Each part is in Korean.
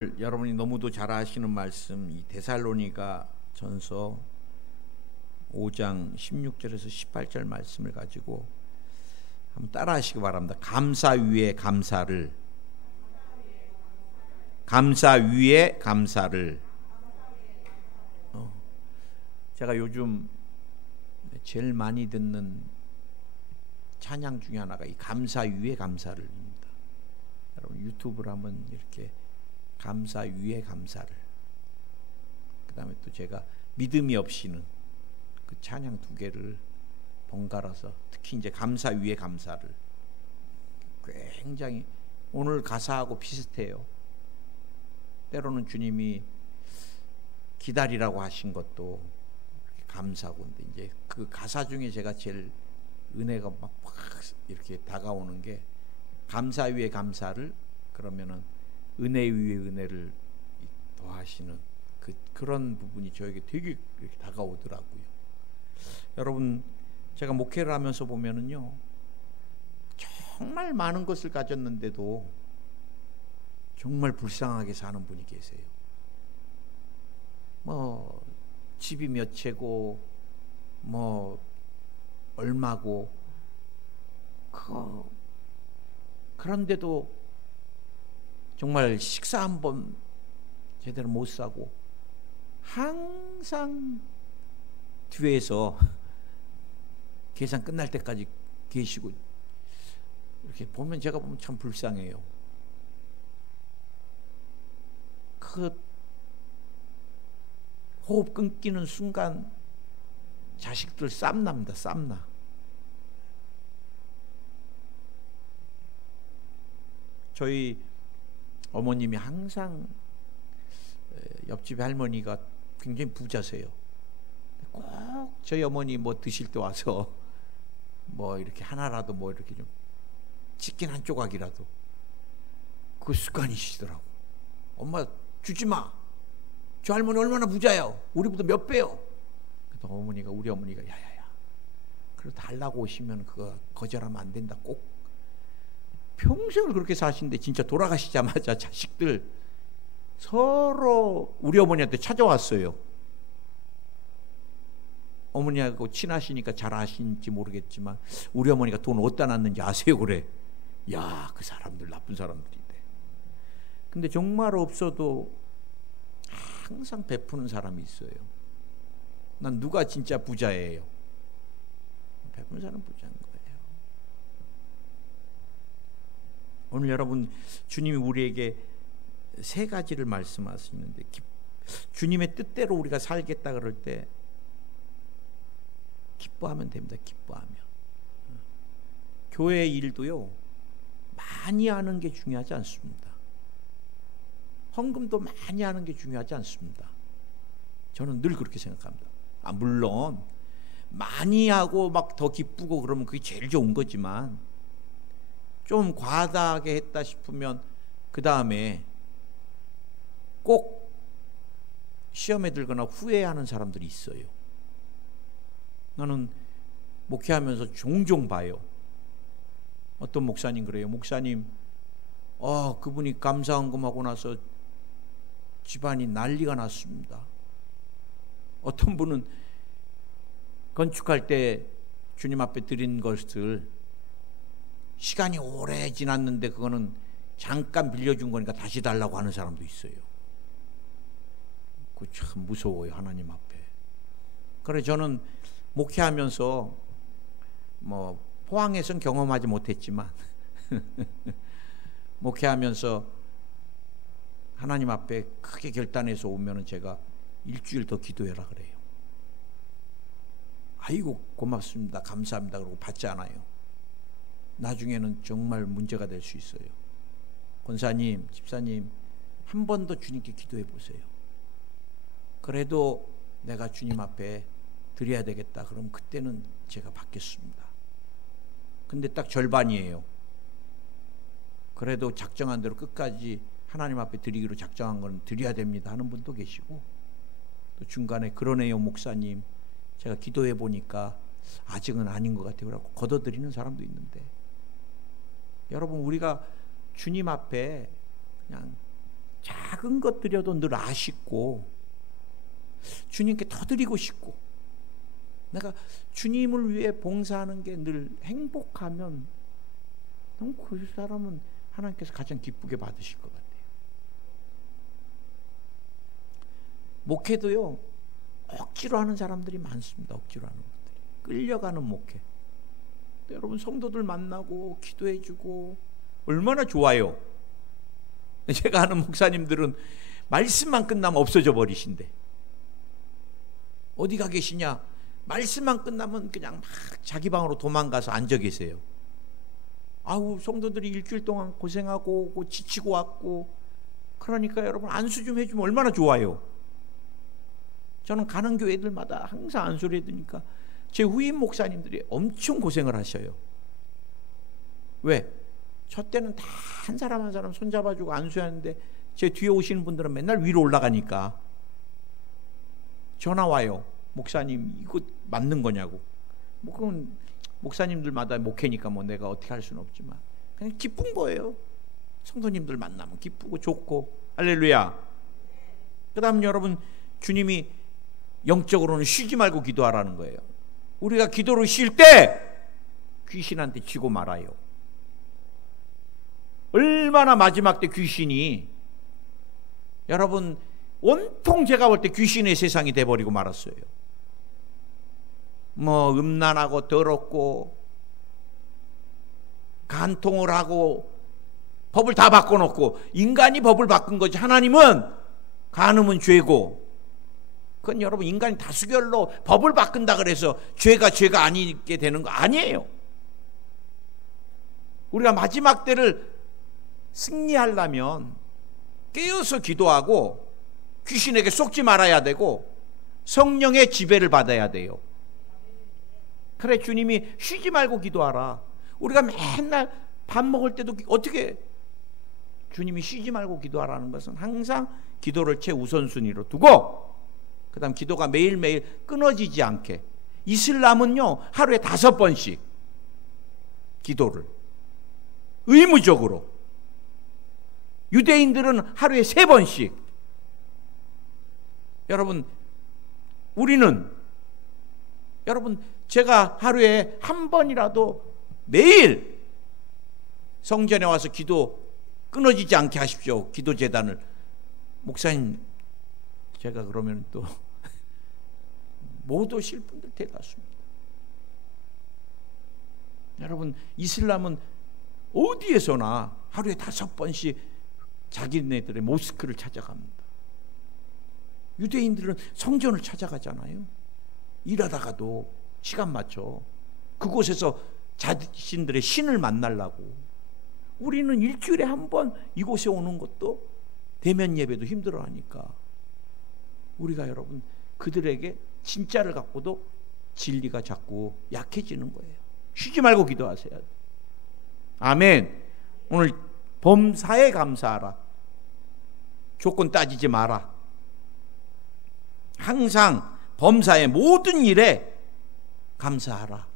여러분이 너무도 잘 아시는 말씀, 이 데살로니가 전서 5장 16절에서 18절 말씀을 가지고 한번 따라 하시기 바랍니다. 감사 위에 감사를, 감사 위에 감사를. 제가 요즘 제일 많이 듣는 찬양 중에 하나가 이 감사 위에 감사를입니다. 여러분 유튜브를 한번 이렇게 감사 위에 감사를, 그 다음에 또 제가 믿음이 없이는 그 찬양 두 개를 번갈아서, 특히 이제 감사 위에 감사를, 굉장히 오늘 가사하고 비슷해요. 때로는 주님이 기다리라고 하신 것도 감사고, 근데 이제 그 가사 중에 제가 제일 은혜가 막 이렇게 다가오는 게 감사 위에 감사를, 그러면은 은혜 위에 은혜를 더하시는 그런 부분이 저에게 되게 이렇게 다가오더라고요. 여러분, 제가 목회를 하면서 보면은요, 정말 많은 것을 가졌는데도 정말 불쌍하게 사는 분이 계세요. 뭐 집이 몇 채고 뭐 얼마고, 그런데도 정말 식사 한 번 제대로 못 사고 항상 뒤에서 계산 끝날 때까지 계시고, 이렇게 보면 제가 보면 참 불쌍해요. 그 호흡 끊기는 순간 자식들 쌈납니다. 쌈나. 저희 어머님이 항상, 옆집 할머니가 굉장히 부자세요. 꼭 저희 어머니 뭐 드실 때 와서 뭐 이렇게 하나라도 뭐 이렇게 좀 치킨 한 조각이라도, 그 습관이시더라고. 엄마 주지 마. 저 할머니 얼마나 부자요. 우리보다 몇 배요. 그래서 우리 어머니가 야야야, 그래도 달라고 오시면 그거 거절하면 안 된다. 꼭 평생을 그렇게 사시는데 진짜 돌아가시자마자 자식들 서로 우리 어머니한테 찾아왔어요. 어머니하고 친하시니까 잘 아시는지 모르겠지만 우리 어머니가 돈 어디다 놨는지 아세요? 그래. 야, 그 사람들 나쁜 사람들인데. 근데 정말 없어도 항상 베푸는 사람이 있어요. 난 누가 진짜 부자예요? 베푸는 사람 부자인 거예요. 오늘 여러분, 주님이 우리에게 세 가지를 말씀하시는데, 주님의 뜻대로 우리가 살겠다 그럴 때 기뻐하면 됩니다. 기뻐하면. 교회 일도요, 많이 하는 게 중요하지 않습니다. 헌금도 많이 하는 게 중요하지 않습니다. 저는 늘 그렇게 생각합니다. 물론 많이 하고 막 더 기쁘고 그러면 그게 제일 좋은 거지만, 좀 과다하게 했다 싶으면 그 다음에 꼭 시험에 들거나 후회하는 사람들이 있어요. 나는 목회하면서 종종 봐요. 어떤 목사님 그래요. 목사님, 그분이 감사헌금하고 나서 집안이 난리가 났습니다. 어떤 분은 건축할 때 주님 앞에 드린 것을 시간이 오래 지났는데 그거는 잠깐 빌려준 거니까 다시 달라고 하는 사람도 있어요. 그거 참 무서워요, 하나님 앞에. 그래, 저는 목회하면서 뭐 포항에선 경험하지 못했지만 목회하면서 하나님 앞에 크게 결단해서 오면은 제가 일주일 더 기도해라 그래요. 아이고 고맙습니다, 감사합니다 그러고 받지 않아요. 나중에는 정말 문제가 될 수 있어요. 권사님, 집사님, 한 번 더 주님께 기도해 보세요. 그래도 내가 주님 앞에 드려야 되겠다. 그럼 그때는 제가 받겠습니다. 근데 딱 절반이에요. 그래도 작정한 대로 끝까지 하나님 앞에 드리기로 작정한 건 드려야 됩니다 하는 분도 계시고, 또 중간에 그러네요 목사님, 제가 기도해 보니까 아직은 아닌 것 같아요 라고 걷어들이는 사람도 있는데, 여러분, 우리가 주님 앞에 그냥 작은 것 드려도 늘 아쉽고 주님께 더 드리고 싶고 내가 주님을 위해 봉사하는 게 늘 행복하면 그 사람은 하나님께서 가장 기쁘게 받으실 것 같아요. 목회도요 억지로 하는 사람들이 많습니다. 억지로 하는 것들이 끌려가는 목회. 여러분 성도들 만나고 기도해주고 얼마나 좋아요. 제가 아는 목사님들은 말씀만 끝나면 없어져 버리신대. 어디 가 계시냐? 말씀만 끝나면 그냥 막 자기 방으로 도망가서 앉아 계세요. 아우 성도들이 일주일 동안 고생하고 오고 지치고 왔고 그러니까 여러분 안수 좀 해주면 얼마나 좋아요. 저는 가는 교회들마다 항상 안수를 해드니까 제 후임 목사님들이 엄청 고생을 하셔요. 왜? 저 때는 다 한 사람 한 사람 손잡아주고 안수하는데 제 뒤에 오시는 분들은 맨날 위로 올라가니까 전화 와요. 목사님 이거 맞는 거냐고. 뭐 그건 목사님들마다 목회니까 뭐 내가 어떻게 할 수는 없지만 그냥 기쁜 거예요. 성도님들 만나면 기쁘고 좋고. 할렐루야. 그 다음 여러분 주님이 영적으로는 쉬지 말고 기도하라는 거예요. 우리가 기도를 쉴 때 귀신한테 지고 말아요. 얼마나 마지막 때 귀신이 여러분 온통 제가 볼 때 귀신의 세상이 돼버리고 말았어요. 뭐 음란하고 더럽고 간통을 하고 법을 다 바꿔놓고 인간이 법을 바꾼 거지 하나님은 간음은 죄고 그건 여러분 인간이 다수결로 법을 바꾼다 그래서 죄가 아니게 되는 거 아니에요. 우리가 마지막 때를 승리하려면 깨어서 기도하고 귀신에게 속지 말아야 되고 성령의 지배를 받아야 돼요. 그래 주님이 쉬지 말고 기도하라. 우리가 맨날 밥 먹을 때도 어떻게 주님이 쉬지 말고 기도하라는 것은 항상 기도를 최우선순위로 두고 그 다음 기도가 매일매일 끊어지지 않게. 이슬람은요 하루에 5번씩 기도를 의무적으로, 유대인들은 하루에 3번씩. 여러분 우리는 여러분 제가 하루에 한 번이라도 매일 성전에 와서 기도 끊어지지 않게 하십시오. 기도재단을. 목사님 제가 그러면 또 못 오실 분들 대다수입니다. 여러분 이슬람은 어디에서나 하루에 5번씩 자기네들의 모스크를 찾아갑니다. 유대인들은 성전을 찾아가잖아요. 일하다가도 시간 맞춰 그곳에서 자신들의 신을 만나려고. 우리는 일주일에 한 번 이곳에 오는 것도 대면 예배도 힘들어하니까 우리가 여러분 그들에게 진짜를 갖고도 진리가 자꾸 약해지는 거예요. 쉬지 말고 기도하세요. 아멘. 오늘 범사에 감사하라. 조건 따지지 마라. 항상 범사의 모든 일에 감사하라.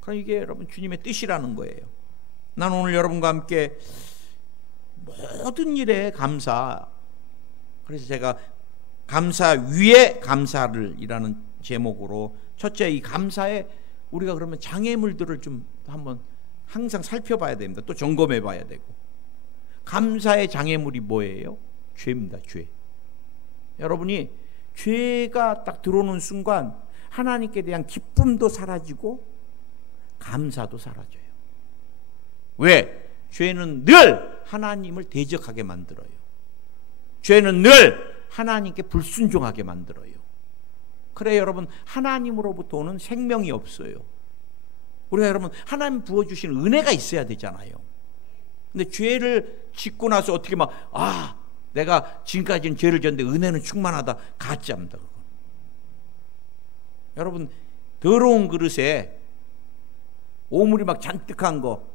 그럼 이게 여러분 주님의 뜻이라는 거예요. 난 오늘 여러분과 함께 모든 일에 감사. 그래서 제가 감사 위에 감사를 이라는 제목으로 첫째 이 감사에 우리가 그러면 장애물들을 좀 한번 항상 살펴봐야 됩니다. 또 점검해 봐야 되고. 감사의 장애물이 뭐예요? 죄입니다. 죄. 여러분이 죄가 딱 들어오는 순간 하나님께 대한 기쁨도 사라지고 감사도 사라져요. 왜? 죄는 늘 하나님을 대적하게 만들어요. 죄는 늘 하나님께 불순종하게 만들어요. 그래 여러분 하나님으로부터 오는 생명이 없어요. 우리가 여러분 하나님 부어주신 은혜가 있어야 되잖아요. 근데 죄를 짓고 나서 어떻게 막 내가 지금까지는 죄를 졌는데 은혜는 충만하다. 가짜입니다. 그건. 여러분 더러운 그릇에 오물이 막 잔뜩한 거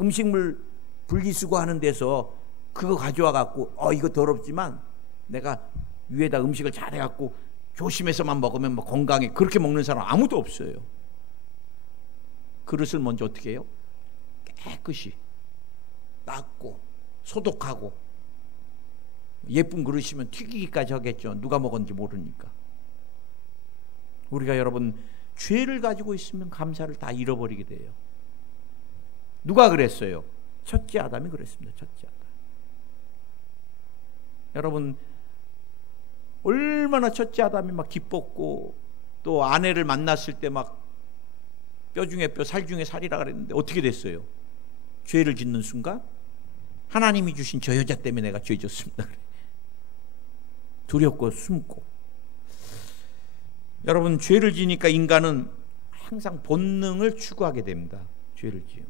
음식물 분리수거 하는 데서 그거 가져와 갖고 이거 더럽지만 내가 위에다 음식을 잘 해갖고 조심해서만 먹으면 뭐 건강해. 그렇게 먹는 사람 아무도 없어요. 그릇을 먼저 어떻게 해요? 깨끗이 닦고 소독하고 예쁜 그릇이면 튀기기까지 하겠죠. 누가 먹었는지 모르니까. 우리가 여러분 죄를 가지고 있으면 감사를 다 잃어버리게 돼요. 누가 그랬어요? 첫째 아담이 그랬습니다. 첫째 아담. 여러분 얼마나 첫째 아담이 막 기뻤고 또 아내를 만났을 때 막 뼈 중에 뼈 살 중에 살이라 그랬는데 어떻게 됐어요? 죄를 짓는 순간 하나님이 주신 저 여자 때문에 내가 죄 졌습니다. 두렵고 숨고. 여러분 죄를 지니까 인간은 항상 본능을 추구하게 됩니다. 죄를 지으면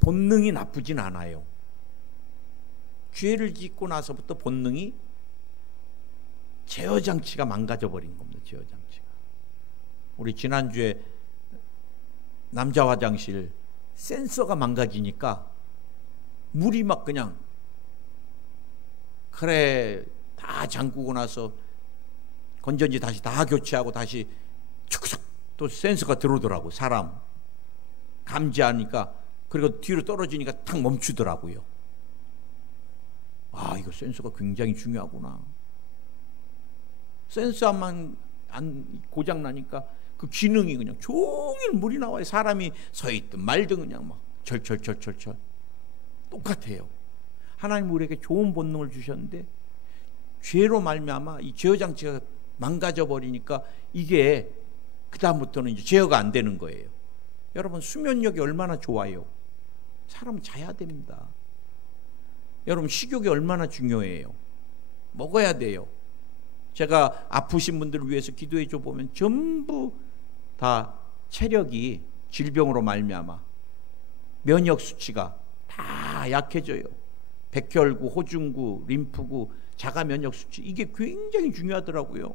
본능이 나쁘진 않아요. 죄를 짓고 나서부터 본능이 제어 장치가 망가져 버린 겁니다. 제어 장치가. 우리 지난주에 남자 화장실 센서가 망가지니까 물이 막 그냥 그래 다 잠그고 나서 건전지 다시 다 교체하고 다시 축삭 또 센서가 들어오더라고. 사람 감지하니까. 그리고 뒤로 떨어지니까 탁 멈추더라고요. 아, 이거 센서가 굉장히 중요하구나. 센서만 안 고장 나니까 그 기능이 그냥 종일 물이 나와요. 사람이 서 있든 말든 그냥 막 철철철철철 똑같아요. 하나님 우리에게 좋은 본능을 주셨는데 죄로 말미암아 이 제어 장치가 망가져 버리니까 이게 그 다음부터는 이제 제어가 안 되는 거예요. 여러분 수면력이 얼마나 좋아요. 사람은 자야 됩니다. 여러분 식욕이 얼마나 중요해요. 먹어야 돼요. 제가 아프신 분들을 위해서 기도해 줘 보면 전부 다 체력이 질병으로 말미암아 면역 수치가 다 약해져요. 백혈구, 호중구, 림프구, 자가 면역 수치 이게 굉장히 중요하더라고요.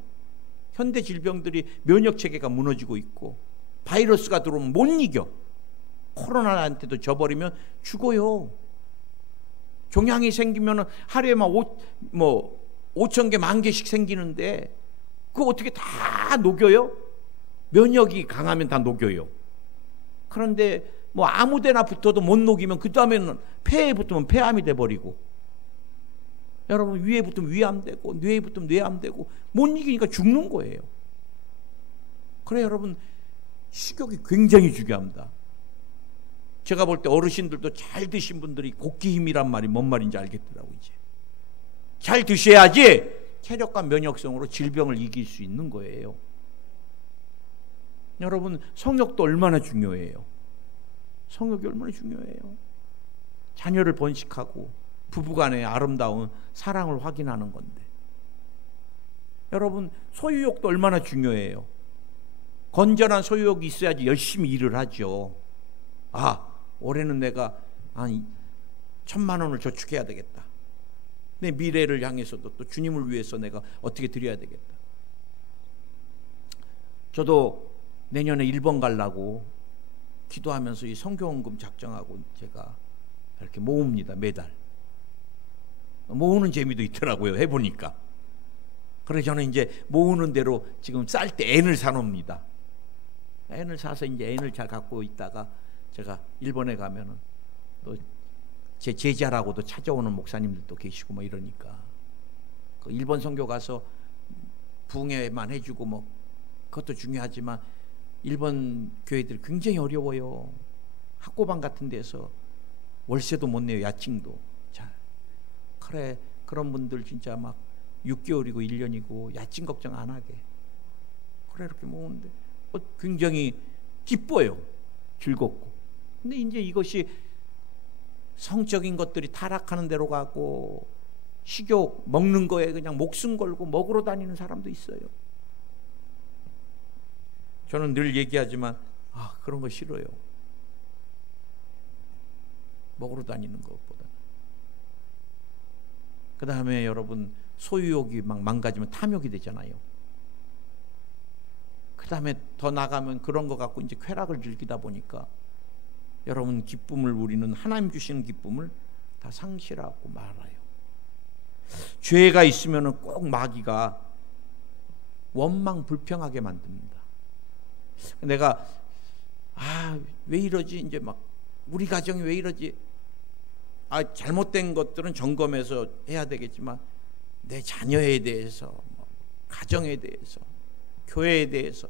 현대 질병들이 면역 체계가 무너지고 있고 바이러스가 들어오면 못 이겨. 코로나한테도 져버리면 죽어요. 종양이 생기면 하루에 막 5,000개, 10,000개씩 생기는데 그거 어떻게 다 녹여요? 면역이 강하면 다 녹여요. 그런데 뭐 아무데나 붙어도 못 녹이면 그 다음에는 폐에 붙으면 폐암이 돼버리고 여러분 위에 붙으면 위암 되고 뇌에 붙으면 뇌암 되고 못 이기니까 죽는 거예요. 그래 여러분 식욕이 굉장히 중요합니다. 제가 볼 때 어르신들도 잘 드신 분들이 곡기 힘이란 말이 뭔 말인지 알겠더라고요. 이제 잘 드셔야지 체력과 면역성으로 질병을 이길 수 있는 거예요. 여러분 성욕도 얼마나 중요해요. 성욕이 얼마나 중요해요. 자녀를 번식하고 부부간의 아름다운 사랑을 확인하는 건데 여러분 소유욕도 얼마나 중요해요. 건전한 소유욕이 있어야지 열심히 일을 하죠. 아 올해는 내가 한 1,000만 원을 저축해야 되겠다. 내 미래를 향해서도 또 주님을 위해서 내가 어떻게 드려야 되겠다. 저도 내년에 일본 가려고 기도하면서 이 선교원금 작정하고 제가 이렇게 모읍니다. 매달 모으는 재미도 있더라고요. 해보니까. 그래서 저는 이제 모으는 대로 지금 쌀 때 앤을 사놉니다. 앤을 사서 이제 앤을 잘 갖고 있다가 제가 일본에 가면은 또 제 제자라고도 찾아오는 목사님들도 계시고 뭐 이러니까 그 일본 선교 가서 부흥회만 해주고 뭐 그것도 중요하지만 일본 교회들이 굉장히 어려워요. 학고방 같은 데서 월세도 못 내요. 야칭도 잘. 그래 그런 분들 진짜 막 6개월이고 1년이고 야칭 걱정 안 하게 그래 이렇게 모으는데 굉장히 기뻐요. 즐겁고. 근데 이제 이것이 성적인 것들이 타락하는 대로 가고 식욕 먹는 거에 그냥 목숨 걸고 먹으러 다니는 사람도 있어요. 저는 늘 얘기하지만 그런 거 싫어요. 먹으러 다니는 것보다. 그 다음에 여러분 소유욕이 막 망가지면 탐욕이 되잖아요. 그 다음에 더 나가면 그런 거 갖고 이제 쾌락을 즐기다 보니까 여러분 기쁨을 우리는 하나님 주시는 기쁨을 다 상실하고 말아요. 죄가 있으면 꼭 마귀가 원망 불평하게 만듭니다. 내가 왜 이러지 이제 막 우리 가정이 왜 이러지 잘못된 것들은 점검해서 해야 되겠지만 내 자녀에 대해서, 가정에 대해서, 교회에 대해서,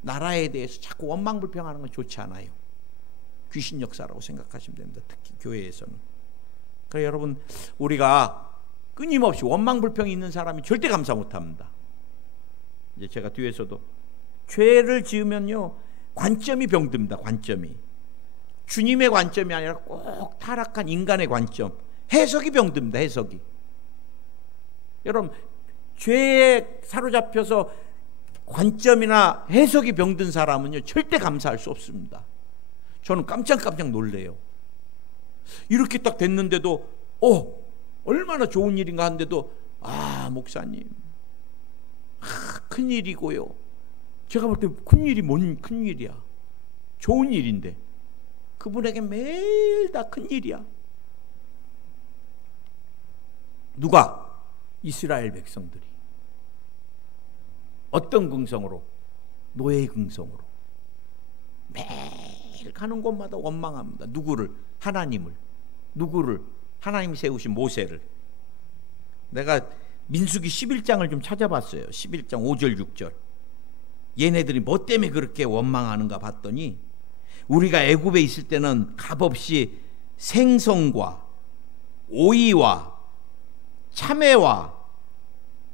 나라에 대해서 자꾸 원망불평하는 건 좋지 않아요. 귀신 역사라고 생각하시면 됩니다. 특히 교회에서는. 그래서 여러분, 우리가 끊임없이 원망불평이 있는 사람이 절대 감사 못합니다. 이제 제가 뒤에서도 죄를 지으면요, 관점이 병듭니다. 관점이 주님의 관점이 아니라 꼭 타락한 인간의 관점, 해석이 병듭니다. 해석이. 여러분, 죄에 사로잡혀서 관점이나 해석이 병든 사람은요, 절대 감사할 수 없습니다. 저는 깜짝깜짝 놀래요. 이렇게 딱 됐는데도 얼마나 좋은 일인가 하는데도 목사님, 큰일이고요. 제가 볼 때 큰일이 뭔 큰일이야. 좋은 일인데 그분에게 매일 다 큰일이야. 누가? 이스라엘 백성들이. 어떤 긍성으로? 노예의 긍성으로. 매일 가는 곳마다 원망합니다. 누구를? 하나님을. 누구를? 하나님이 세우신 모세를. 내가 민수기 11장을 좀 찾아봤어요. 11장 5절 6절. 얘네들이 뭐 때문에 그렇게 원망하는가 봤더니, 우리가 애굽에 있을 때는 값없이 생선과 오이와 참외와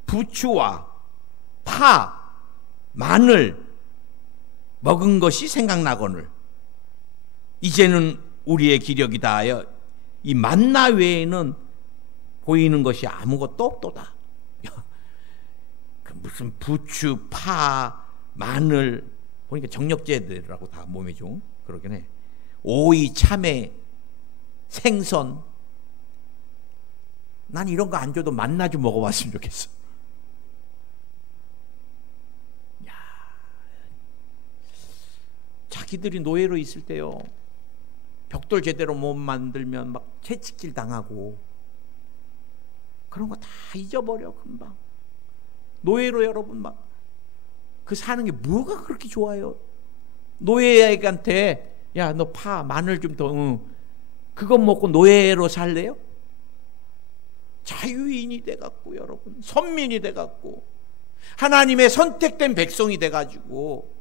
부추와 파, 마늘 먹은 것이 생각나거늘 이제는 우리의 기력이다 하여 이 만나 외에는 보이는 것이 아무것도 없도다. 무슨 부추, 파, 마늘, 보니까 정력제들하고 다 몸에 좋은, 그러긴 해. 오이, 참외, 생선. 난 이런 거 안 줘도 만나 좀 먹어봤으면 좋겠어. 야, 자기들이 노예로 있을 때요, 벽돌 제대로 못 만들면 막 채찍질 당하고, 그런 거 다 잊어버려 금방. 노예로 여러분 막 그 사는 게 뭐가 그렇게 좋아요? 노예에게한테 야, 너 파, 마늘 좀 더, 그것 먹고 노예로 살래요? 자유인이 돼갖고 여러분, 선민이 돼갖고 하나님의 선택된 백성이 돼가지고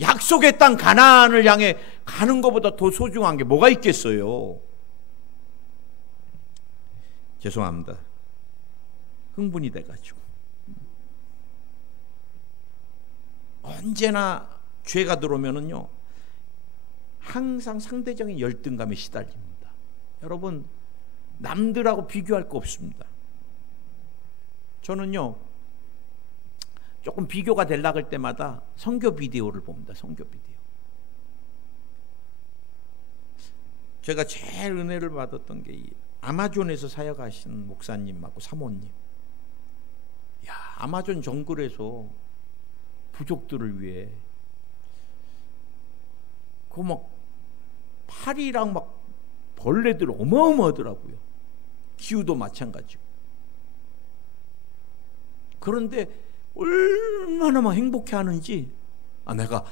약속의 땅 가나안을 향해 가는 것보다 더 소중한 게 뭐가 있겠어요? 죄송합니다. 흥분이 돼가지고 언제나 죄가 들어오면은요, 항상 상대적인 열등감에 시달립니다. 여러분, 남들하고 비교할 거 없습니다. 저는요, 조금 비교가 되려고 할 때마다 선교 비디오를 봅니다. 선교 비디오. 제가 제일 은혜를 받았던 게 이 아마존에서 사역하시는 목사님하고 사모님. 야, 아마존 정글에서 부족들을 위해 그 막 파리랑 막 벌레들 어마어마하더라고요. 기후도 마찬가지고. 그런데 얼마나 막 행복해하는지, 내가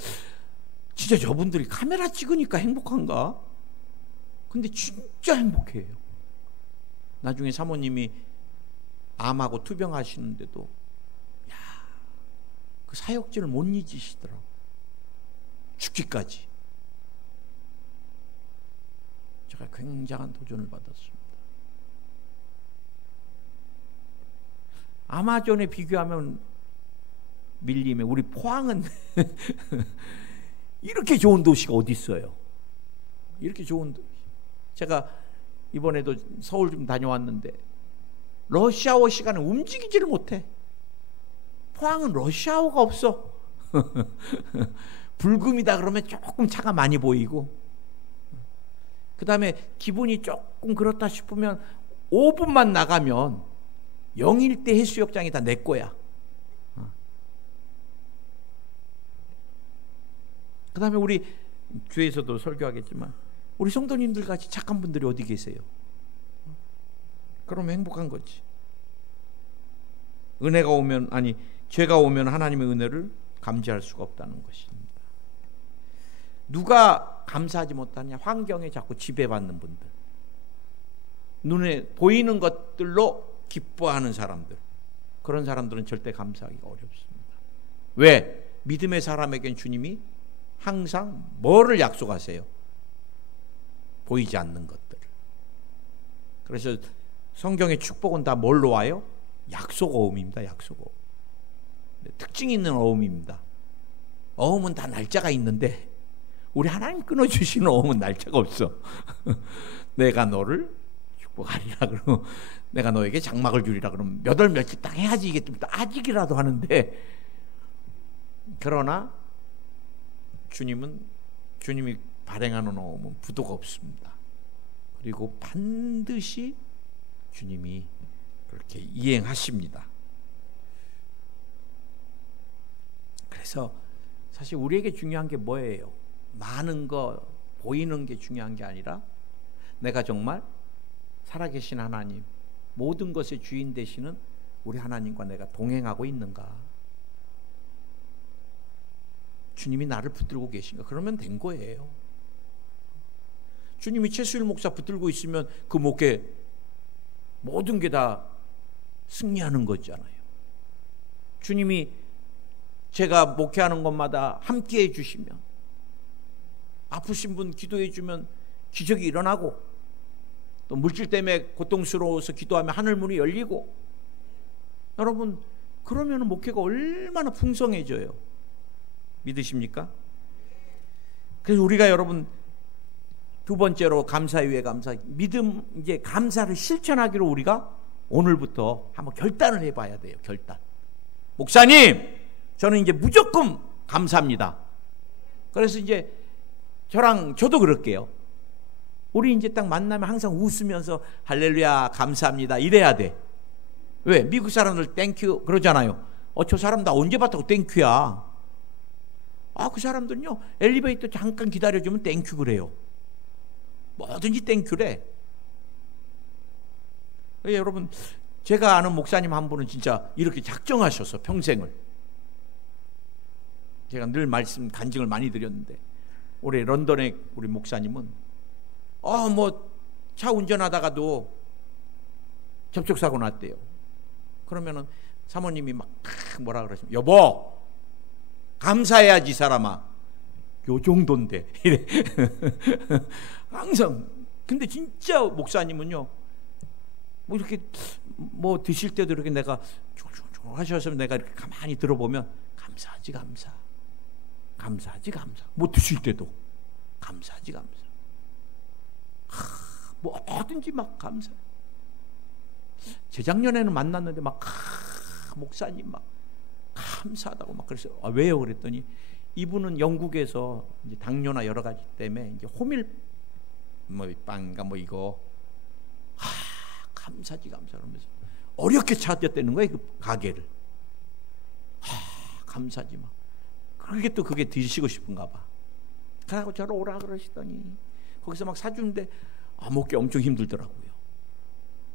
진짜 저분들이 카메라 찍으니까 행복한가? 근데 진짜 행복해요. 나중에 사모님이 암하고 투병하시는데도 그 사역지를 못 잊으시더라고. 죽기까지. 제가 굉장한 도전을 받았습니다. 아마존에 비교하면 밀림에 우리 포항은 이렇게 좋은 도시가 어디 있어요? 이렇게 좋은 도시. 제가 이번에도 서울 좀 다녀왔는데 러시아워 시간에 움직이지를 못해. 포항은 러시아워가 없어. 불금이다 그러면 조금 차가 많이 보이고, 그 다음에 기분이 조금 그렇다 싶으면 5분만 나가면 영일대 해수욕장이 다 내 거야. 그 다음에 우리 교회에서도 설교하겠지만 우리 성도님들 같이 착한 분들이 어디 계세요? 그러면 행복한 거지. 은혜가 오면, 죄가 오면 하나님의 은혜를 감지할 수가 없다는 것입니다. 누가 감사하지 못하냐? 환경에 자꾸 지배받는 분들. 눈에 보이는 것들로 기뻐하는 사람들, 그런 사람들은 절대 감사하기가 어렵습니다. 왜? 믿음의 사람에겐 주님이 항상 뭐를 약속하세요? 보이지 않는 것들. 그래서 성경의 축복은 다 뭘로 와요? 약속 어음입니다. 약속 어음. 특징 있는 어음입니다. 어음은 다 날짜가 있는데 우리 하나님 끊어주시는 어음은 날짜가 없어. 내가 너를 축복하리라 그러면, 내가 너에게 장막을 주리라 그러면 몇 월 며칠 딱 해야지 이게 좀 아직이라도 하는데, 그러나 주님이 발행하는 어음은 부도가 없습니다. 그리고 반드시 주님이 그렇게 이행하십니다. 그래서 사실 우리에게 중요한 게 뭐예요? 많은 거 보이는 게 중요한 게 아니라 내가 정말 살아계신 하나님, 모든 것의 주인 되시는 우리 하나님과 내가 동행하고 있는가, 주님이 나를 붙들고 계신가, 그러면 된 거예요. 주님이 최수일 목사 붙들고 있으면 그 목회 모든 게 다 승리하는 거잖아요. 주님이 제가 목회하는 것마다 함께해 주시면, 아프신 분 기도해 주면 기적이 일어나고, 또 물질 때문에 고통스러워서 기도하면 하늘 문이 열리고, 여러분 그러면 목회가 얼마나 풍성해져요. 믿으십니까? 그래서 우리가 여러분 두 번째로 감사 위에 감사, 믿음, 이제 감사를 실천하기로 우리가 오늘부터 한번 결단을 해봐야 돼요. 결단. 목사님, 저는 이제 무조건 감사합니다. 그래서 이제 저도 그럴게요. 우리 이제 딱 만나면 항상 웃으면서 할렐루야 감사합니다 이래야 돼. 왜? 미국 사람들 땡큐 그러잖아요. 저 사람 나 언제 봤다고 땡큐야. 그 사람들은요 엘리베이터 잠깐 기다려주면 땡큐 그래요. 뭐든지 땡큐래. 여러분, 제가 아는 목사님 한 분은 진짜 이렇게 작정하셔서 평생을, 제가 늘 간증을 많이 드렸는데, 올해 런던에 우리 목사님은 차 운전하다가도 접촉사고 났대요. 그러면은 사모님이 막 뭐라 그러시면, 여보 감사해야지 사람아, 요 정도인데 이래. 항상. 근데 진짜 목사님은요, 뭐 이렇게 뭐 드실 때도 이렇게 내가 쭉쭉쭉 하셔서 내가 이렇게 가만히 들어보면 감사하지 감사, 감사하지 감사. 뭐 드실 때도 감사하지 감사. 뭐든지 막 감사. 재작년에는 만났는데 막 목사님 막 감사하다고 막 그랬어요. 왜요? 그랬더니 이분은 영국에서 이제 당뇨나 여러 가지 때문에 이제 호밀 빵인가 뭐 이거 감사지 감사 그러면서 어렵게 찾았다는 거예요. 그 가게를. 감사지 막. 그게 드시고 싶은가 봐. 그러고 저를 오라 그러시더니 거기서 막 사주는데 먹기 엄청 힘들더라고요.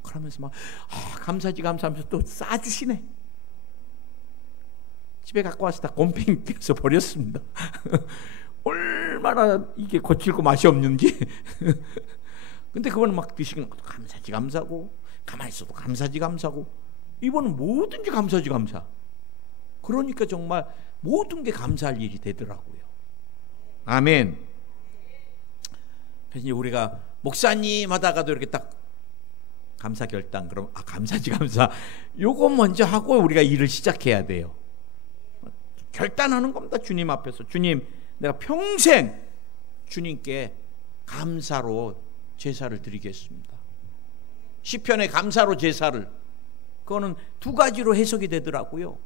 그러면서 막 감사지 감사하면서 또 싸주시네. 집에 갖고 와서 다 곰팡이 껴서 버렸습니다. 얼마나 이게 거칠고 맛이 없는지. 근데 그거는 막 드시는 것도 감사지 감사고, 가만히 있어도 감사지 감사고, 이번은 뭐든지 감사지 감사. 그러니까 정말 모든 게 감사할 일이 되더라고요. 아멘. 그래서 이제 우리가 목사님 하다가도 이렇게 딱 감사 결단, 그럼 감사지 감사, 요거 먼저 하고 우리가 일을 시작해야 돼요. 결단하는 겁니다. 주님 앞에서. 주님, 내가 평생 주님께 감사로 제사를 드리겠습니다. 시편의 감사로 제사를, 그거는 두 가지로 해석이 되더라고요.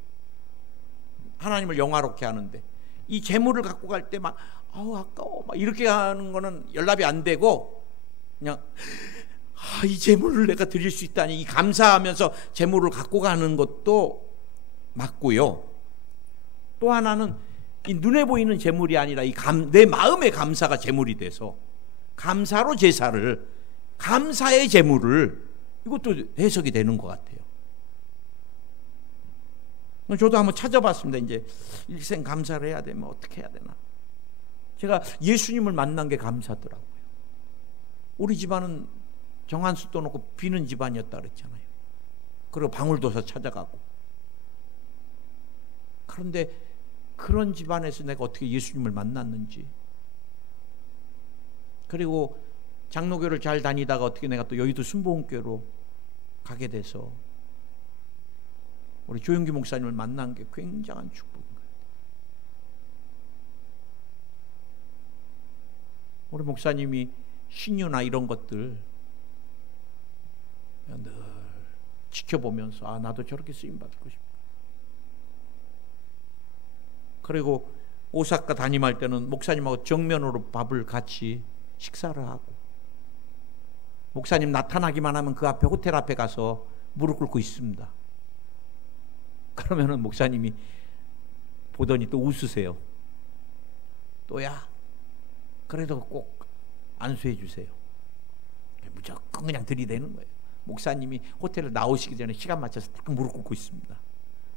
하나님을 영화롭게 하는데, 이 재물을 갖고 갈 때 막 아까워 막 이렇게 하는 거는 연락이 안 되고, 그냥 이 재물을 내가 드릴 수 있다니, 이 감사하면서 재물을 갖고 가는 것도 맞고요. 또 하나는 이 눈에 보이는 재물이 아니라 내 마음의 감사가 재물이 돼서 감사로 제사를, 감사의 재물을, 이것도 해석이 되는 것 같아요. 저도 한번 찾아봤습니다. 이제 일생 감사를 해야 되면 어떻게 해야 되나. 제가 예수님을 만난 게 감사더라고요. 우리 집안은 정한수 떠놓고 비는 집안이었다 그랬잖아요. 그리고 방울도서 찾아가고. 그런데 그런 집안에서 내가 어떻게 예수님을 만났는지, 그리고 장로교를 잘 다니다가 어떻게 내가 또 여의도 순복음교로 가게 돼서 우리 조영기 목사님을 만난 게 굉장한 축복인 거예요. 우리 목사님이 신유나 이런 것들 늘 지켜보면서 아, 나도 저렇게 쓰임받고 싶다. 그리고 오사카 담임할 때는 목사님하고 정면으로 밥을 같이 식사를 하고, 목사님 나타나기만 하면 그 앞에 호텔 앞에 가서 무릎 꿇고 있습니다. 그러면은 목사님이 보더니 또 웃으세요. 또야, 그래도 꼭 안수해 주세요. 무조건 그냥 들이대는 거예요. 목사님이 호텔을 나오시기 전에 시간 맞춰서 딱 무릎 꿇고 있습니다.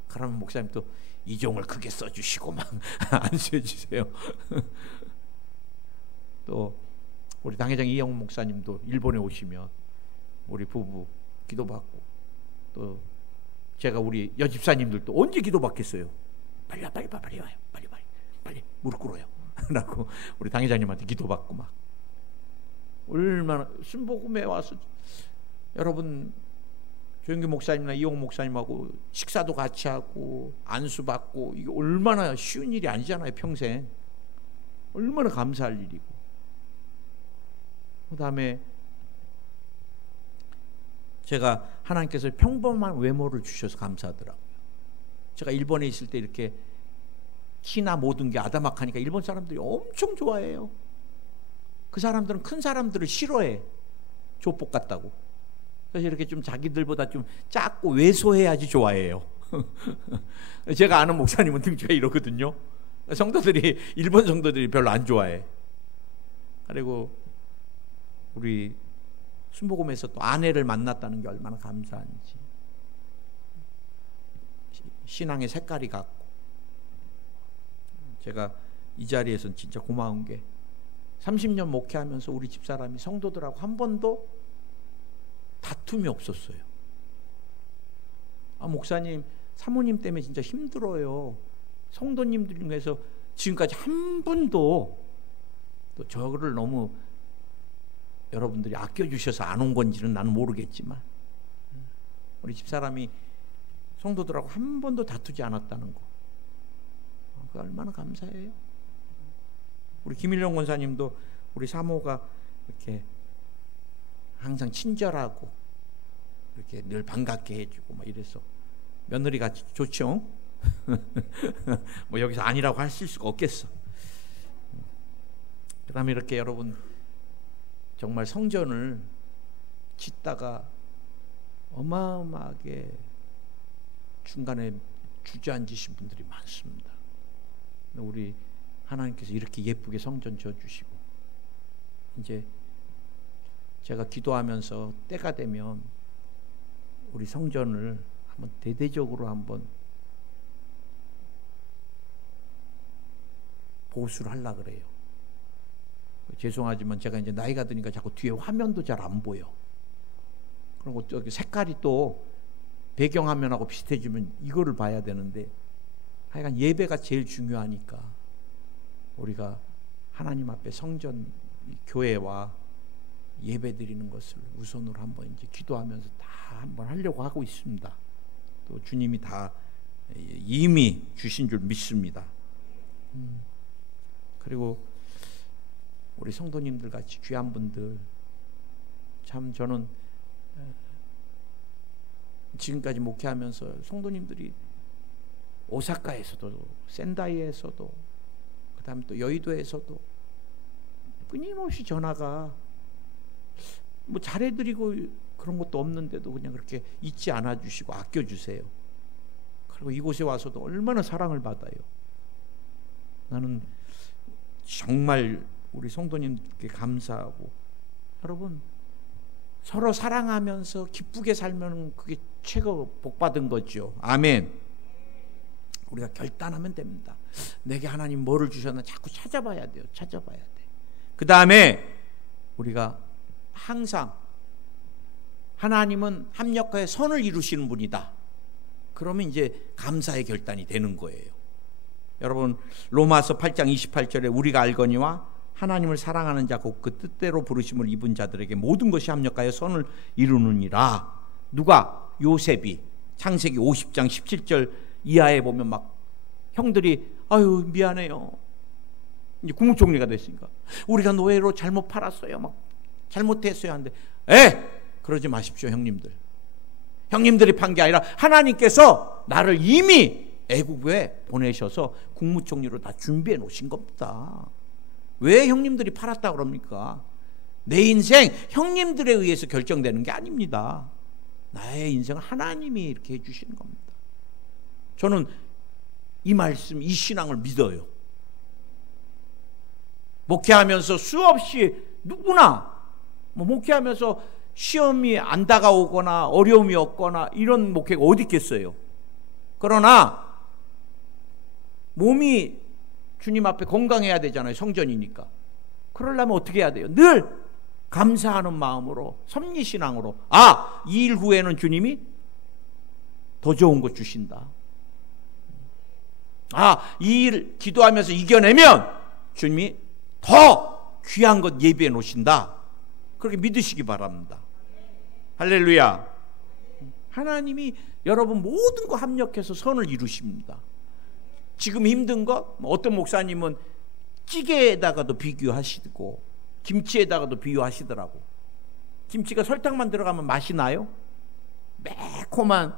그러면 목사님 또 이종을 크게 써주시고 막 안수해 주세요. 또 우리 당회장 이영훈 목사님도 일본에 오시면 우리 부부 기도받고, 또 제가 우리 여집사님들도 언제 기도받겠어요? 빨리 와요, 빨리 무릎 꿇어요 라고 우리 당회장님한테 기도받고 막. 얼마나 순복음에 와서 여러분 조영기 목사님이나 이용호 목사님하고 식사도 같이 하고 안수받고, 이게 얼마나 쉬운 일이 아니잖아요. 평생 얼마나 감사할 일이고. 그 다음에 제가 하나님께서 평범한 외모를 주셔서 감사하더라고요. 제가 일본에 있을 때 이렇게 키나 모든 게 아담하니까 일본 사람들이 엄청 좋아해요. 그 사람들은 큰 사람들을 싫어해. 조폭 같다고. 그래서 이렇게 좀 자기들보다 좀 작고 왜소해야지 좋아해요. 제가 아는 목사님은 등치가 이러거든요. 성도들이, 일본 성도들이 별로 안 좋아해. 그리고 우리 순복음에서 또 아내를 만났다는 게 얼마나 감사한지. 신앙의 색깔이 같고. 제가 이 자리에서는 진짜 고마운 게 30년 목회하면서 우리 집사람이 성도들하고 한 번도 다툼이 없었어요. 아, 목사님, 사모님 때문에 진짜 힘들어요. 성도님들 중에서 지금까지 한 번도, 또 저를 너무 여러분들이 아껴주셔서 안 온 건지는 나는 모르겠지만, 우리 집사람이 성도들하고 한 번도 다투지 않았다는 거, 그거 얼마나 감사해요. 우리 김일용 권사님도 우리 사모가 이렇게 항상 친절하고 이렇게 늘 반갑게 해주고 막 이래서 며느리가 좋죠. 뭐 여기서 아니라고 하실 수가 없겠어. 그 다음에 이렇게 여러분 정말 성전을 짓다가 어마어마하게 중간에 주저앉으신 분들이 많습니다. 우리 하나님께서 이렇게 예쁘게 성전 지어주시고, 이제 제가 기도하면서 때가 되면 우리 성전을 한번 대대적으로 한번 보수를 하려고 그래요. 죄송하지만 제가 이제 나이가 드니까 자꾸 뒤에 화면도 잘 안 보여. 그리고 저기 색깔이 또 배경화면하고 비슷해지면 이거를 봐야 되는데, 하여간 예배가 제일 중요하니까 우리가 하나님 앞에 성전, 교회와 예배 드리는 것을 우선으로 한번 이제 기도하면서 다 한번 하려고 하고 있습니다. 또 주님이 다 이미 주신 줄 믿습니다. 그리고 우리 성도님들 같이 귀한 분들, 참 저는 지금까지 목회하면서 성도님들이 오사카에서도, 센다이에서도, 그 다음에 또 여의도에서도 끊임없이 전화가, 뭐 잘해드리고 그런 것도 없는데도 그냥 그렇게 잊지 않아 주시고 아껴 주세요. 그리고 이곳에 와서도 얼마나 사랑을 받아요. 나는 정말 우리 성도님께 감사하고, 여러분 서로 사랑하면서 기쁘게 살면 그게 최고 복받은 거죠. 아멘. 우리가 결단하면 됩니다. 내게 하나님 뭐를 주셨나 자꾸 찾아봐야 돼요. 찾아봐야 돼. 그 다음에 우리가 항상 하나님은 합력하여 선을 이루시는 분이다. 그러면 이제 감사의 결단이 되는 거예요. 여러분, 로마서 8장 28절에 우리가 알거니와 하나님을 사랑하는 자 곧 그 뜻대로 부르심을 입은 자들에게 모든 것이 합력하여 선을 이루느니라. 누가? 요셉이. 창세기 50장 17절 이하에 보면 막 형들이 아유 미안해요. 이제 국무총리가 됐으니까 우리가 노예로 잘못 팔았어요. 막 잘못했어요. 하는데 그러지 마십시오 형님들. 형님들이 판 게 아니라 하나님께서 나를 이미 애국에 보내셔서 국무총리로 다 준비해 놓으신 겁니다. 왜 형님들이 팔았다 그럽니까? 내 인생 형님들에 의해서 결정되는 게 아닙니다. 나의 인생은 하나님이 이렇게 해주시는 겁니다. 저는 이 말씀, 이 신앙을 믿어요. 목회하면서 수없이 누구나 목회하면서 시험이 안 다가오거나 어려움이 없거나 이런 목회가 어디 있겠어요. 그러나 몸이 주님 앞에 건강해야 되잖아요. 성전이니까. 그러려면 어떻게 해야 돼요? 늘 감사하는 마음으로, 섭리신앙으로, 이 일 후에는 주님이 더 좋은 것 주신다. 이 일 기도하면서 이겨내면 주님이 더 귀한 것 예비해 놓으신다. 그렇게 믿으시기 바랍니다. 할렐루야. 하나님이 여러분 모든 거 합력해서 선을 이루십니다. 지금 힘든 거 어떤 목사님은 찌개에다가도 비교하시고 김치에다가도 비유하시더라고. 김치가 설탕만 들어가면 맛이 나요? 매콤한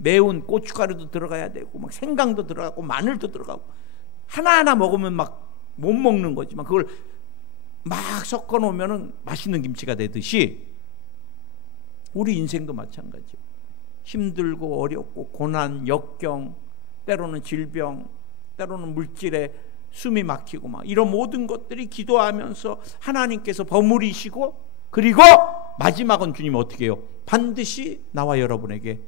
매운 고춧가루도 들어가야 되고 막 생강도 들어가고 마늘도 들어가고 하나하나 먹으면 막 못 먹는 거지만 그걸 막 섞어 놓으면 맛있는 김치가 되듯이 우리 인생도 마찬가지예요. 힘들고 어렵고 고난, 역경, 때로는 질병, 때로는 물질에 숨이 막히고 막 이런 모든 것들이 기도하면서 하나님께서 버무리시고 그리고 마지막은 주님 어떻게 해요? 반드시 나와 여러분에게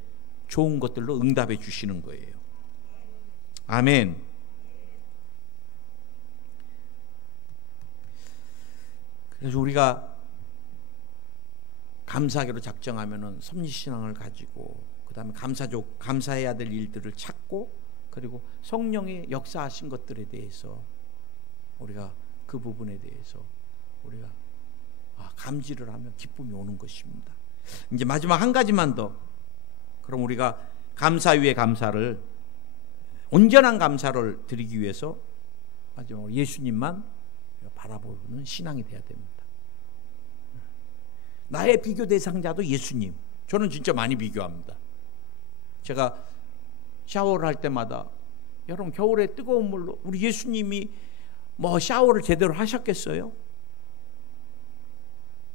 좋은 것들로 응답해 주시는 거예요. 아멘. 그래서 우리가 감사하기로 작정하면은 섭리신앙을 가지고 그 다음에 감사해야 될 일들을 찾고 그리고 성령의 역사하신 것들에 대해서 우리가 그 부분에 대해서 우리가 감지를 하면 기쁨이 오는 것입니다. 이제 마지막 한 가지만 더. 그럼 우리가 감사 위에 감사를 온전한 감사를 드리기 위해서 마지막으로 예수님만 바라보는 신앙이 돼야 됩니다. 나의 비교 대상자도 예수님. 저는 진짜 많이 비교합니다. 제가 샤워를 할 때마다 여러분 겨울에 뜨거운 물로 우리 예수님이 샤워를 제대로 하셨겠어요?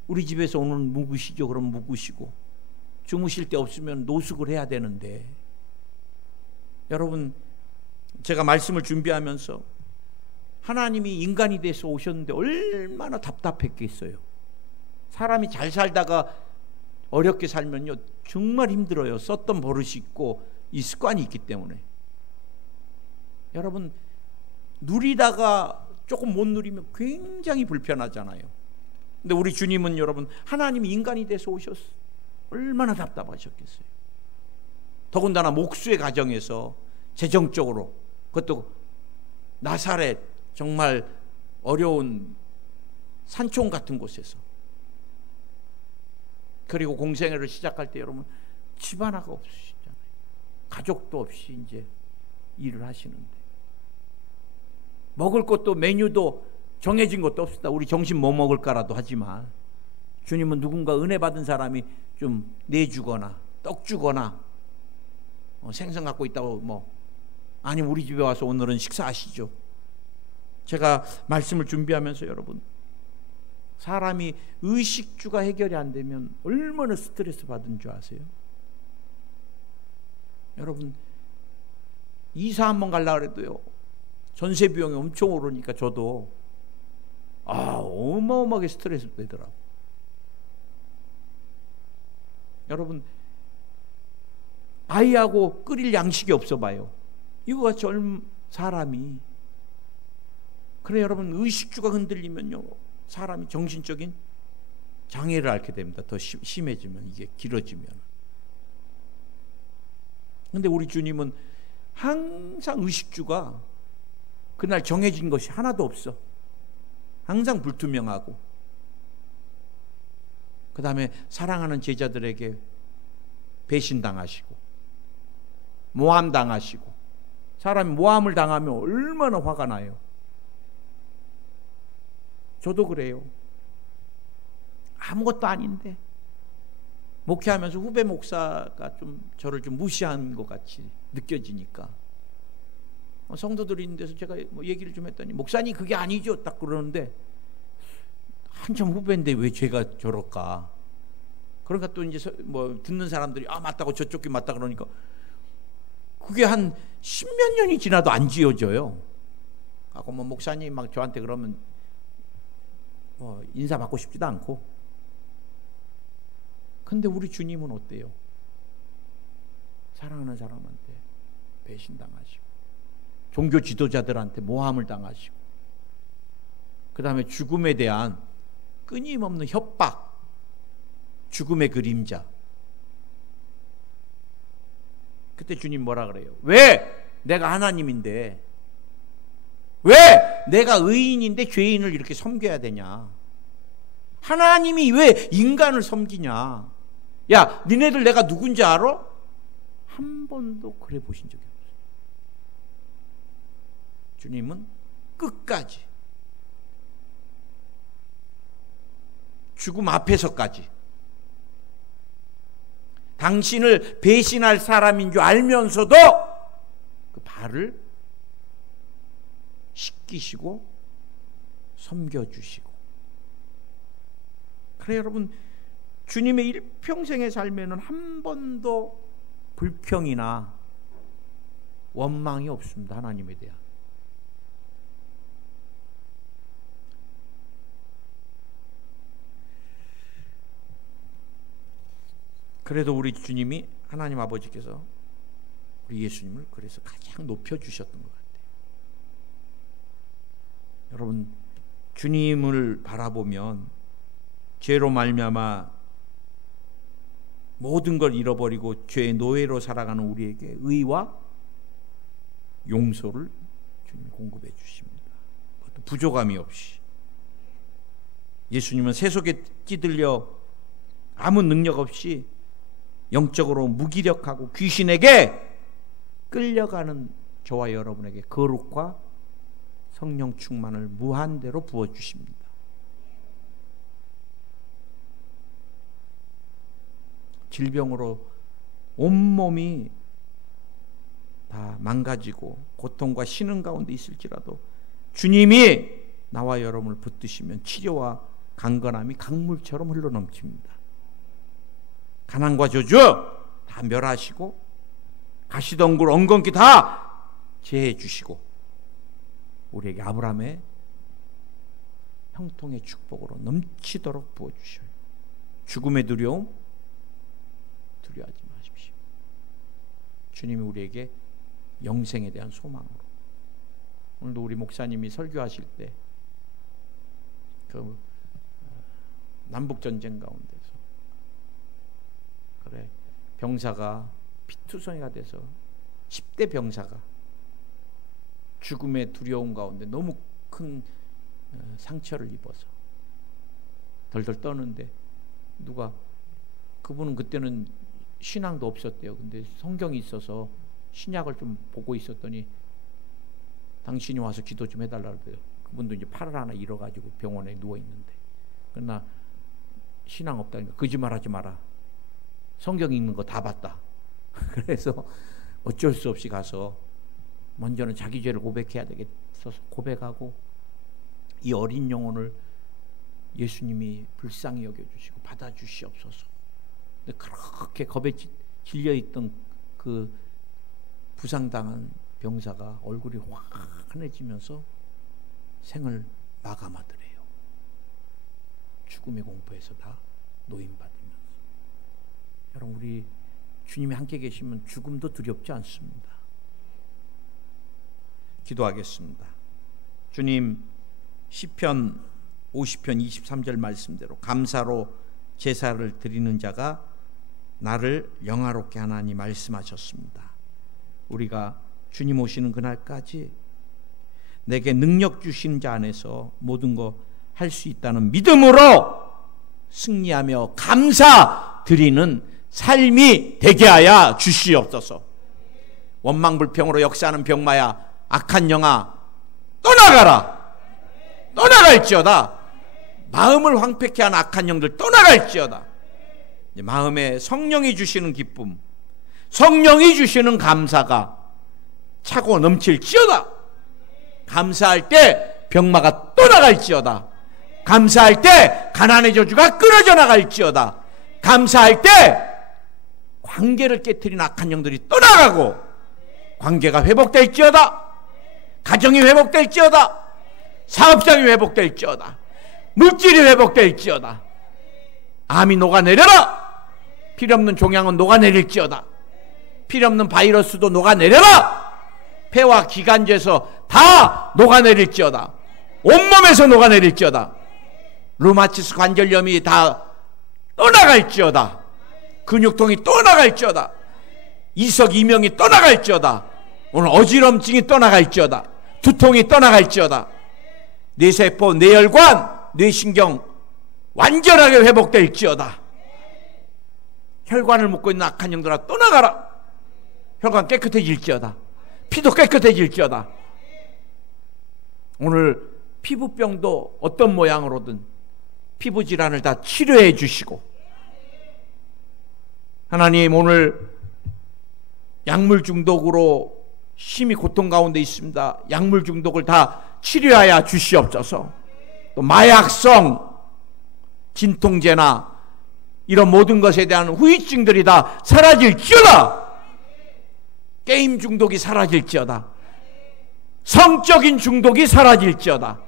우리 집에서 오늘 묵으시죠. 그럼 묵으시고 주무실 때 없으면 노숙을 해야 되는데 여러분 제가 말씀을 준비하면서 하나님이 인간이 돼서 오셨는데 얼마나 답답했겠어요. 사람이 잘 살다가 어렵게 살면요 정말 힘들어요. 썼던 버릇이 있고 이 습관이 있기 때문에. 여러분 누리다가 조금 못 누리면 굉장히 불편하잖아요. 근데 우리 주님은 여러분 하나님이 인간이 돼서 오셨어요. 얼마나 답답하셨겠어요. 더군다나 목수의 가정에서 재정적으로 그것도 나사렛 정말 어려운 산촌 같은 곳에서 그리고 공생애를 시작할 때 여러분 집 하나가 없으시잖아요. 가족도 없이 이제 일을 하시는데 먹을 것도 메뉴도 정해진 것도 없습니다. 우리 점심 뭐 먹을까라도 하지만 주님은 누군가 은혜 받은 사람이 좀 내주거나 떡 주거나 생선 갖고 있다고 아니면 우리 집에 와서 오늘은 식사하시죠. 제가 말씀을 준비하면서 여러분 사람이 의식주가 해결이 안 되면 얼마나 스트레스 받은 줄 아세요? 여러분 이사 한번 가려고 해도요 전세 비용이 엄청 오르니까 저도 어마어마하게 스트레스 되더라고. 여러분 아이하고 끓일 양식이 없어 봐요. 이거 같이 사람이 그래 여러분 의식주가 흔들리면요 사람이 정신적인 장애를 앓게 됩니다. 더 심해지면, 이게 길어지면. 근데 우리 주님은 항상 의식주가 그날 정해진 것이 하나도 없어. 항상 불투명하고, 그 다음에 사랑하는 제자들에게 배신당하시고 모함당하시고. 사람이 모함을 당하면 얼마나 화가 나요. 저도 그래요. 아무것도 아닌데 목회하면서 후배 목사가 좀 저를 좀 무시한 것 같이 느껴지니까 성도들이 있는 데서 제가 뭐 얘기를 좀 했더니 목사님 그게 아니죠 딱 그러는데, 한참 후배인데 왜 제가 저럴까. 그러니까 또 이제 뭐 듣는 사람들이 아 맞다고, 저쪽이 맞다 그러니까 그게 한 십몇 년이 지나도 안 지워져요. 하고 뭐 목사님 막 저한테 그러면 뭐 인사 받고 싶지도 않고. 근데 우리 주님은 어때요? 사랑하는 사람한테 배신당하시고, 종교 지도자들한테 모함을 당하시고, 그 다음에 죽음에 대한 끊임없는 협박, 죽음의 그림자. 그때 주님 뭐라 그래요? 왜 내가 하나님인데, 왜 내가 의인인데 죄인을 이렇게 섬겨야 되냐? 하나님이 왜 인간을 섬기냐? 야, 니네들 내가 누군지 알아? 한 번도 그래 보신 적이 없어요. 주님은 끝까지, 죽음 앞에서까지 당신을 배신할 사람인 줄 알면서도 그 발을 씻기시고 섬겨주시고. 그래 여러분, 주님의 일평생의 삶에는 한 번도 불평이나 원망이 없습니다. 하나님에 대한. 그래도 우리 주님이, 하나님 아버지께서 우리 예수님을 그래서 가장 높여주셨던 것 같아요. 여러분, 주님을 바라보면 죄로 말미암아 모든 걸 잃어버리고 죄의 노예로 살아가는 우리에게 의와 용서를 주님이 공급해 주십니다. 그것도 부족함이 없이. 예수님은 세속에 찌들려 아무 능력 없이 영적으로 무기력하고 귀신에게 끌려가는 저와 여러분에게 거룩과 성령 충만을 무한대로 부어주십니다. 질병으로 온몸이 다 망가지고 고통과 신음 가운데 있을지라도 주님이 나와 여러분을 붙드시면 치료와 강건함이 강물처럼 흘러넘칩니다. 가난과 저주 다 멸하시고 가시덩굴 엉겅퀴 다 제해 주시고 우리에게 아브라함의 형통의 축복으로 넘치도록 부어주셔요. 죽음의 두려움 두려워하지 마십시오. 주님이 우리에게 영생에 대한 소망으로. 오늘도 우리 목사님이 설교하실 때 그 남북전쟁 가운데서 그래 병사가 피투성이가 돼서 10대 병사가 죽음의 두려움 가운데 너무 큰 상처를 입어서 덜덜 떠는데 누가, 그분은 그때는 신앙도 없었대요. 근데 성경이 있어서 신약을 좀 보고 있었더니 당신이 와서 기도 좀 해달라고 그래요. 그분도 이제 팔을 하나 잃어가지고 병원에 누워있는데, 그러나 신앙 없다니까 거짓말하지 마라, 성경 읽는 거 다 봤다. 그래서 어쩔 수 없이 가서 먼저는 자기 죄를 고백해야 되겠어서 고백하고 이 어린 영혼을 예수님이 불쌍히 여겨주시고 받아주시옵소서. 근데 그렇게 겁에 질려있던 그 부상당한 병사가 얼굴이 환해지면서 생을 마감하더래요. 죽음의 공포에서 다 노인받으면서. 여러분, 우리 주님이 함께 계시면 죽음도 두렵지 않습니다. 기도하겠습니다. 주님, 시편 50편 23절 말씀대로 감사로 제사를 드리는 자가 나를 영화롭게 하나니 말씀하셨습니다. 우리가 주님 오시는 그날까지 내게 능력 주신 자 안에서 모든 거 할 수 있다는 믿음으로 승리하며 감사 드리는 삶이 되게 하여 주시옵소서. 원망불평으로 역사하는 병마야, 악한 영아 떠나가라. 떠나갈지어다. 마음을 황폐케 한 악한 영들 떠나갈지어다. 마음에 성령이 주시는 기쁨, 성령이 주시는 감사가 차고 넘칠지어다. 감사할 때 병마가 떠나갈지어다. 감사할 때 가난의 저주가 끊어져 나갈지어다. 감사할 때 관계를 깨트린 악한 영들이 떠나가고 관계가 회복될지어다. 가정이 회복될지어다. 사업장이 회복될지어다. 물질이 회복될지어다. 암이 녹아내려라. 필요없는 종양은 녹아내릴지어다. 필요없는 바이러스도 녹아내려라. 폐와 기관지에서 다 녹아내릴지어다. 온몸에서 녹아내릴지어다. 루마티스 관절염이 다 떠나갈지어다. 근육통이 떠나갈지어다. 이석 이명이 떠나갈지어다. 오늘 어지럼증이 떠나갈지어다. 두통이 떠나갈지어다. 뇌세포, 뇌혈관, 뇌신경 완전하게 회복될지어다. 혈관을 묶고 있는 악한 영들아 떠나가라. 혈관 깨끗해질지어다. 피도 깨끗해질지어다. 오늘 피부병도 어떤 모양으로든 피부질환을 다 치료해 주시고, 하나님 오늘 약물 중독으로 심히 고통 가운데 있습니다. 약물 중독을 다 치료하여 주시옵소서. 또 마약성, 진통제나 이런 모든 것에 대한 후유증들이 다 사라질지어다. 게임 중독이 사라질지어다. 성적인 중독이 사라질지어다.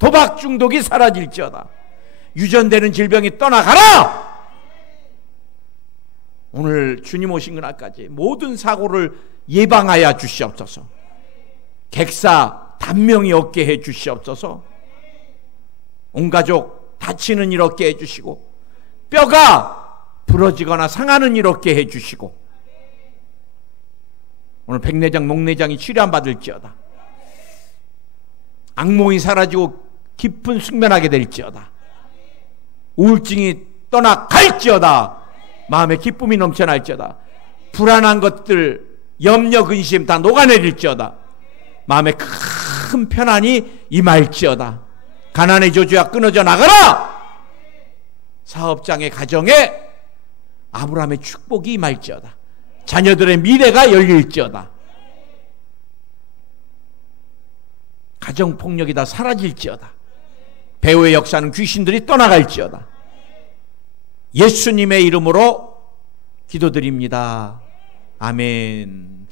도박 중독이 사라질지어다. 유전되는 질병이 떠나가라. 오늘 주님 오신 그날까지 모든 사고를 예방하여 주시옵소서. 객사 단명이 없게 해 주시옵소서. 온 가족 다치는 일 없게 해 주시고, 뼈가 부러지거나 상하는 일 없게 해 주시고, 오늘 백내장, 녹내장이 치료 안 받을지어다. 악몽이 사라지고 깊은 숙면하게 될지어다. 우울증이 떠나갈지어다. 마음에 기쁨이 넘쳐날지어다. 불안한 것들, 염려, 근심 다 녹아내릴지어다. 마음에 큰 편안이 임할지어다. 가난의 저주야 끊어져 나가라. 사업장의 가정에 아브라함의 축복이 임할지어다. 자녀들의 미래가 열릴지어다. 가정폭력이 다 사라질지어다. 배후의 역사는 귀신들이 떠나갈지어다. 예수님의 이름으로 기도드립니다. 아멘.